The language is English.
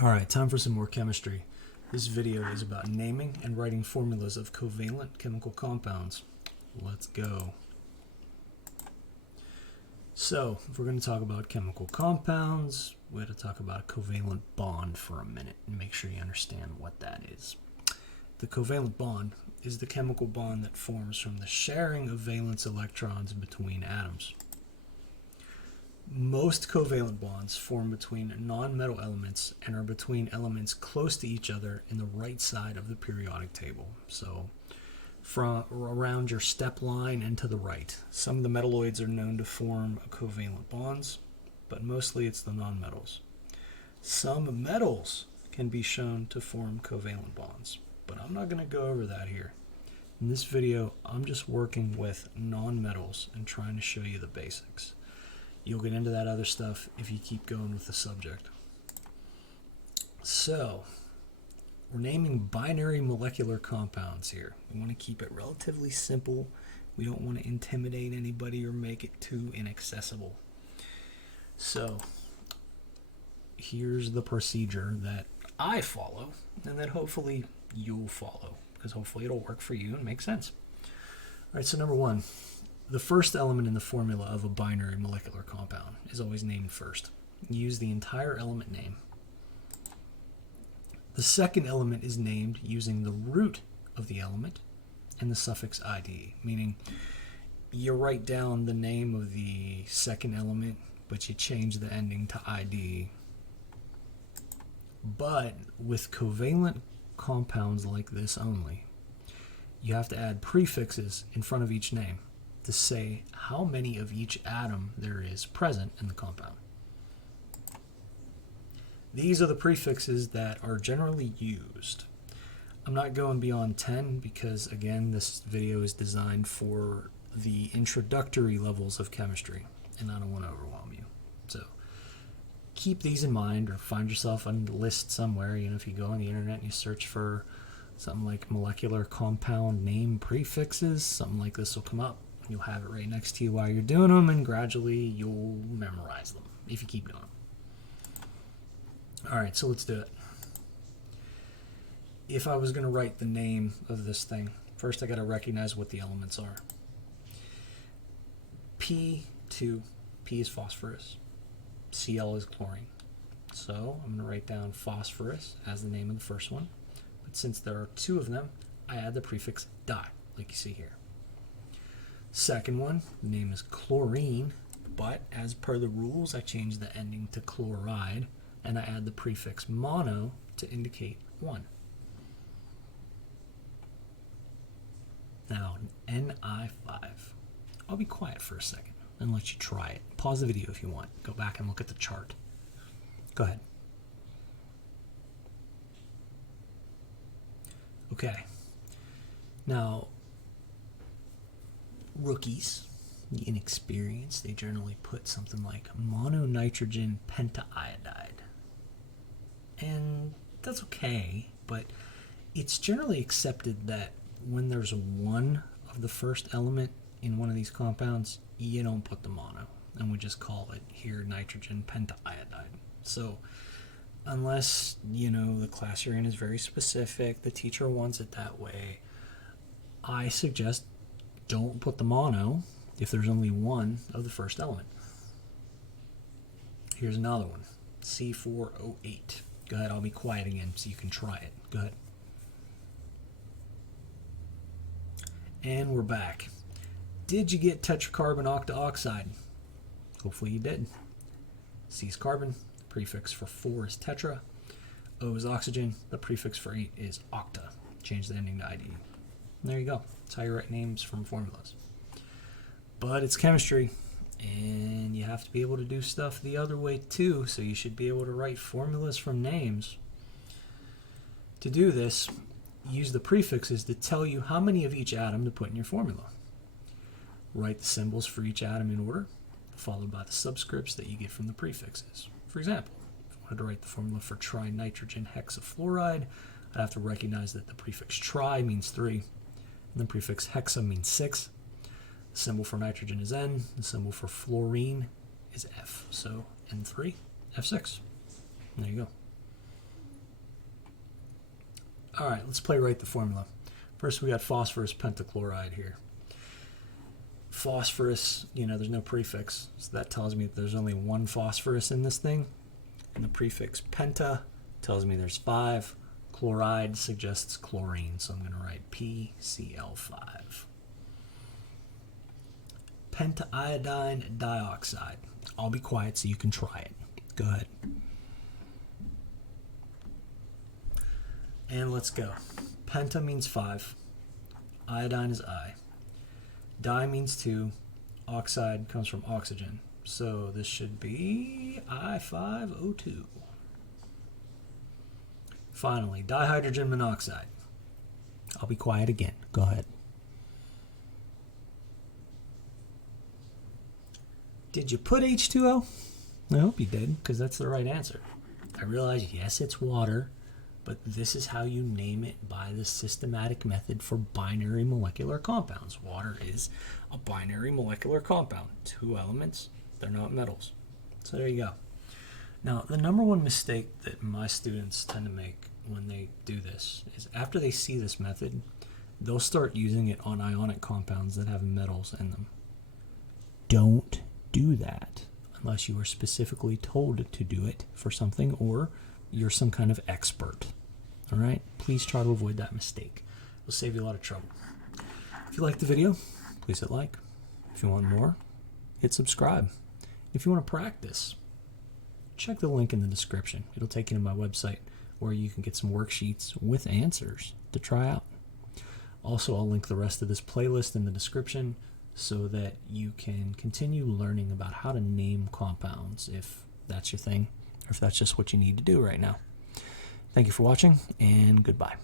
Alright, time for some more chemistry. This video is about naming and writing formulas of covalent chemical compounds. Let's go. So, if we're going to talk about chemical compounds, we have to talk about a covalent bond for a minute and make sure you understand what that is. The covalent bond is the chemical bond that forms from the sharing of valence electrons between atoms. Most covalent bonds form between non-metal elements and are between elements close to each other in the right side of the periodic table. So from around your step line and to the right. Some of the metalloids are known to form covalent bonds, but mostly it's the nonmetals. Some metals can be shown to form covalent bonds, but I'm not going to go over that here. In this video, I'm just working with nonmetals and trying to show you the basics. You'll get into that other stuff if you keep going with the subject. So, we're naming binary molecular compounds here. We want to keep it relatively simple. We don't want to intimidate anybody or make it too inaccessible. So, here's the procedure that I follow and that hopefully you'll follow, because hopefully it'll work for you and make sense. All right, so number one. The first element in the formula of a binary molecular compound is always named first. Use the entire element name. The second element is named using the root of the element and the suffix id, meaning you write down the name of the second element, but you change the ending to id. But with covalent compounds like this only, you have to add prefixes in front of each name to say how many of each atom there is present in the compound. These are the prefixes that are generally used. I'm not going beyond 10 because, again, this video is designed for the introductory levels of chemistry, and I don't want to overwhelm you. So keep these in mind, or find yourself on the list somewhere. You know, if you go on the internet and you search for something like molecular compound name prefixes, something like this will come up. You'll have it right next to you while you're doing them, and gradually you'll memorize them if you keep doing them. All right, so let's do it. If I was going to write the name of this thing, first I got to recognize what the elements are. P2, P is phosphorus, Cl is chlorine. So I'm going to write down phosphorus as the name of the first one. But since there are two of them, I add the prefix di, like you see here. Second one, the name is chlorine, but as per the rules, I change the ending to chloride, and I add the prefix mono to indicate one. Now, Ni5. I'll be quiet for a second and let you try it. Pause the video if you want. Go back and look at the chart. Go ahead. Okay. Now, rookies, the inexperienced, they generally put something like mononitrogen pentaiodide. And that's okay, but it's generally accepted that when there's one of the first element in one of these compounds, you don't put the mono, and we just call it here nitrogen pentaiodide. So unless, you know, the class you're in is very specific, the teacher wants it that way, I suggest don't put the mono if there's only one of the first element. Here's another one, C4O8. Go ahead, I'll be quiet again so you can try it. Go ahead. And we're back. Did you get tetracarbon octaoxide? Hopefully you did. C is carbon, the prefix for 4 is tetra. O is oxygen, the prefix for 8 is octa. Change the ending to ID. And there you go. That's how you write names from formulas. But it's chemistry, and you have to be able to do stuff the other way too, so you should be able to write formulas from names. To do this, use the prefixes to tell you how many of each atom to put in your formula. Write the symbols for each atom in order, followed by the subscripts that you get from the prefixes. For example, if I wanted to write the formula for trinitrogen hexafluoride, I'd have to recognize that the prefix tri means 3, and the prefix hexa means 6. The symbol for nitrogen is N. The symbol for fluorine is F. So N3, F6. And there you go. All right, let's play write the formula. First, we got phosphorus pentachloride here. Phosphorus, there's no prefix, so that tells me that there's only one phosphorus in this thing. And the prefix penta tells me there's 5. Chloride suggests chlorine, so I'm going to write PCl5. Pentaiodine dioxide. I'll be quiet so you can try it. Go ahead. And let's go. Penta means 5. Iodine is I. Di means 2. Oxide comes from oxygen. So this should be I5O2. Finally, dihydrogen monoxide. I'll be quiet again. Go ahead. Did you put H2O? I hope you did, because that's the right answer. I realize, yes, it's water, but this is how you name it by the systematic method for binary molecular compounds. Water is a binary molecular compound. 2 elements, they're not metals. So there you go. Now, the number one mistake that my students tend to make when they do this is after they see this method, they'll start using it on ionic compounds that have metals in them. Don't do that unless you are specifically told to do it for something or you're some kind of expert. All right? Please try to avoid that mistake. It'll save you a lot of trouble. If you liked the video, please hit like. If you want more, hit subscribe. If you want to practice, check the link in the description. It'll take you to my website where you can get some worksheets with answers to try out. Also, I'll link the rest of this playlist in the description so that you can continue learning about how to name compounds if that's your thing or if that's just what you need to do right now. Thank you for watching, and goodbye.